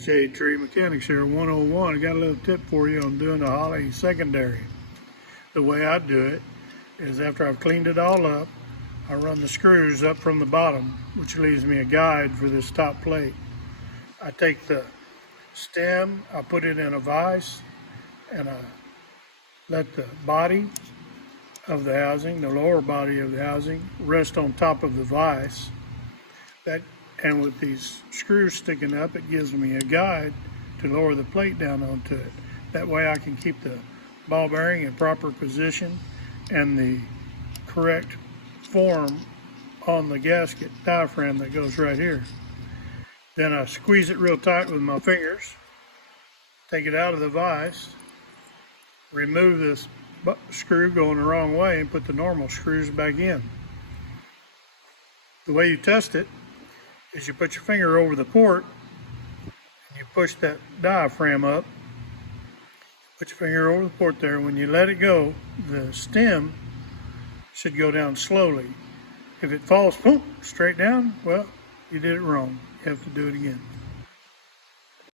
Shade Tree Mechanics here, 101. I got a little tip for you on doing the Holley secondary. The way I do it is after I've cleaned it all up, I run the screws up from the bottom, which leaves me a guide for this top plate. I take the stem, I put it in a vise, and I let the body of the housing, the lower body of the housing, rest on top of the vise. And with these screws sticking up, it gives me a guide to lower the plate down onto it. That way I can keep the ball bearing in proper position and the correct form on the gasket diaphragm that goes right here. Then I squeeze it real tight with my fingers, take it out of the vise, remove this screw going the wrong way, and put the normal screws back in. The way you test it is you put your finger over the port and you push that diaphragm up. Put your finger over the port there. When you let it go, the stem should go down slowly. If it falls, boom, straight down, well, you did it wrong. You have to do it again.